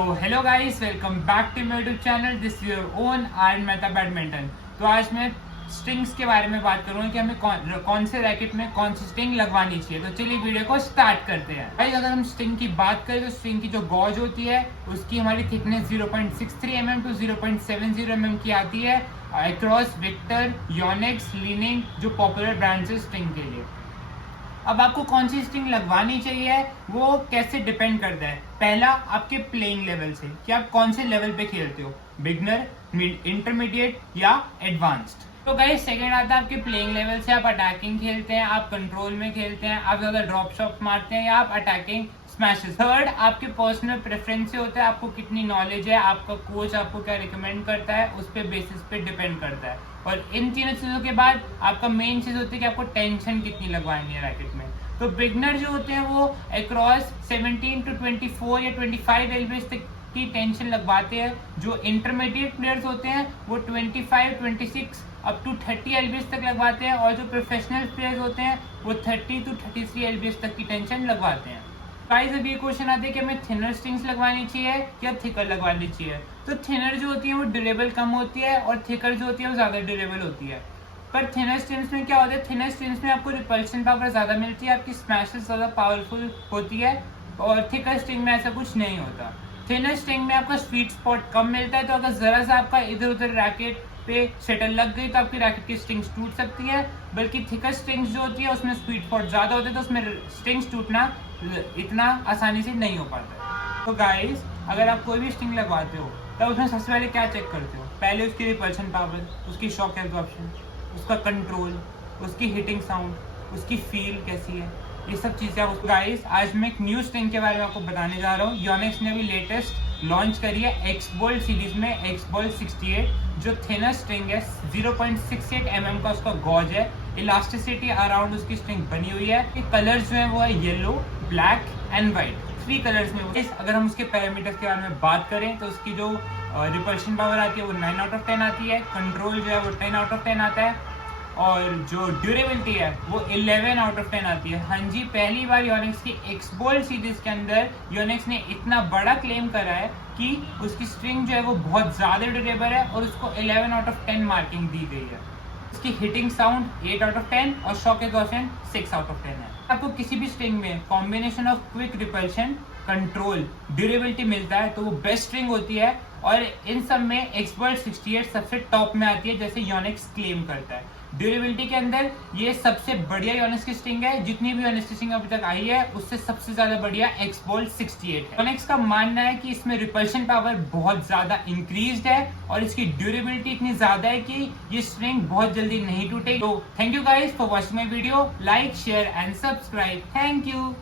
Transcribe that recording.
Hello guys, welcome back to my YouTube channel. This your own Aryan Mehta badminton. तो आज मैं strings के बारे में बात करूंगा कि हमें कौन से रैकेट में कौन सी स्ट्रिंग लगवानी चाहिए। तो चलिए वीडियो को स्टार्ट करते हैं। भाई अगर हम स्ट्रिंग की बात करें तो स्ट्रिंग की जो गॉज होती है उसकी हमारी थिकनेस 0.63 mm टू 0.70 mm की आती है अक्रॉस विक्टर, योनेक्स, लीनिंग जो पॉपुलर ब्रांड्स है स्ट्रिंग के लिए। अब आपको कौन सी स्ट्रिंग लगवानी चाहिए वो कैसे डिपेंड करता है। पहला, आपके प्लेइंग लेवल से कि आप कौन से लेवल पे खेलते हो, बिगनर, इंटरमीडिएट या एडवांस्ड। तो गाइस सेकंड आता है आपके प्लेइंग लेवल से, आप अटैकिंग खेलते हैं, आप कंट्रोल में खेलते हैं, आप ज्यादा ड्रॉप शॉट मारते हैं या आप अटैकिंग स्मैशेस। थर्ड, आपके पर्सनल प्रेफरेंस से होता है, आपको कितनी नॉलेज है, आपका कोच आपको क्या रिकमेंड करता है उस पे बेसिस पे डिपेंड करता है। और इन तीनों चीजों के बाद आपका मेन चीज होती है कि आपको टेंशन कितनी लगवानी है रैकेट में। तो बिगनर जो होते हैं वो अक्रॉस 17 टू 24 या 25 एलबीएस तक की टेंशन लगवाते हैं। जो इंटरमीडिएट प्लेयर्स होते हैं वो 25, 26 अप टू 30 एलबीएस तक लगवाते हैं। और जो प्रोफेशनल प्लेयर्स होते हैं वो 30 टू 33 एलबीएस तक की टेंशन लगवाते हैं। गाइस अब ये क्वेश्चन आता है कि हमें थिनर स्ट्रिंग्स लगवानी चाहिए या थिकर लगवानी चाहिए। तो थिनर जो होती है वो ड्यूरेबल कम होती है और थिकर जो होती है वो ज्यादा ड्यूरेबल होती है। पर थिनर स्ट्रिंग्स में क्या होता है, थिनर स्ट्रिंग्स में आपको रिपल्शन पावर ज्यादा मिलती है, आपकी स्मैशेस ज्यादा पावरफुल होती है। और थिकर स्ट्रिंग में ऐसा कुछ नहीं होता। थिनर स्ट्रिंग में आपका स्वीट स्पॉट कम मिलता है, तो अगर जरा सा आपका इधर उधर रैकेट पे शटल लग गई तो आपकी रैकेट की स्ट्रिंग्स टूट सकती है। बल्कि थिकर स्ट्रिंग्स जो होती है उसमें स्वीट स्पॉट ज्यादा होते हैं, तो उसमें स्ट्रिंग्स टूटना इतना आसानी से नहीं हो पाता है। तो गाइस अगर आप कोई भी स्ट्रिंग लगवाते हो तो उसमें सबसे पहले क्या चेक करते हो, पहले उसकी रिपल्शन पावर, उसकी शॉक एब्जॉर्प्शन, उसका कंट्रोल, उसकी हिटिंग साउंड, उसकी फील कैसी है, ये सब चीजें आप। गाइस आज मैं एक न्यू स्ट्रिंग के बारे में आपको बताने जा रहा हूँ। योनेक्स ने अभी लेटेस्ट लॉन्च करी है एक्सबोल्ट सीरीज में एक्सबोल्ट 68 जो थिनर स्ट्रिंग है। 0.68 mm का उसका गॉज है। इलास्टिसिटी अराउंड उसकी स्ट्रिंग बनी हुई है। कलर्स जो है वो है yellow, black and white, 3 colours में। अगर हम उसके पैरामीटर्स के बारे में बात करें तो उसकी जो रिपल्शन पावर आती है वो 9 आउट ऑफ 10 आती है, कंट्रोल जो है वो 10 आउट ऑफ 10 आता है और जो ड्यूरेबिलिटी है वो 11 आउट ऑफ 10 आती है। हाँ जी, पहली बार योनेक्स की एक्सबोल्ट सीरीज के अंदर योनेक्स ने इतना बड़ा क्लेम करा है कि उसकी स्ट्रिंग जो है वो बहुत ज्यादा ड्यूरेबल है और उसको 11 आउट ऑफ 10 मार्किंग दी गई है। उसकी हिटिंग साउंड 8 आउट ऑफ 10 और शॉक एग्जॉर्प्शन 6 आउट ऑफ 10 है। आपको किसी भी स्ट्रिंग में combination of quick repulsion, control, durability मिलता है तो वो बेस्ट स्ट्रिंग होती है। और इन सब में एक्सबोल्ट 68 सबसे टॉप में आती है जैसे योनेक्स क्लेम करता है। ड्यूरेबिलिटी के अंदर ये सबसे बढ़िया योनेक्स की स्ट्रिंग है, जितनी भी योनेक्स की स्ट्रिंग अभी तक आई है उससे सबसे ज्यादा बढ़िया एक्सबोल्ट 68 है। योनेक्स का मानना है कि इसमें रिपल्शन पावर बहुत ज्यादा इंक्रीज्ड है और इसकी ड्यूरेबिलिटी इतनी ज्यादा है कि ये स्ट्रिंग बहुत जल्दी नहीं टूटेगी। तो thank you guys for watching my video, like, share and subscribe. Thank you.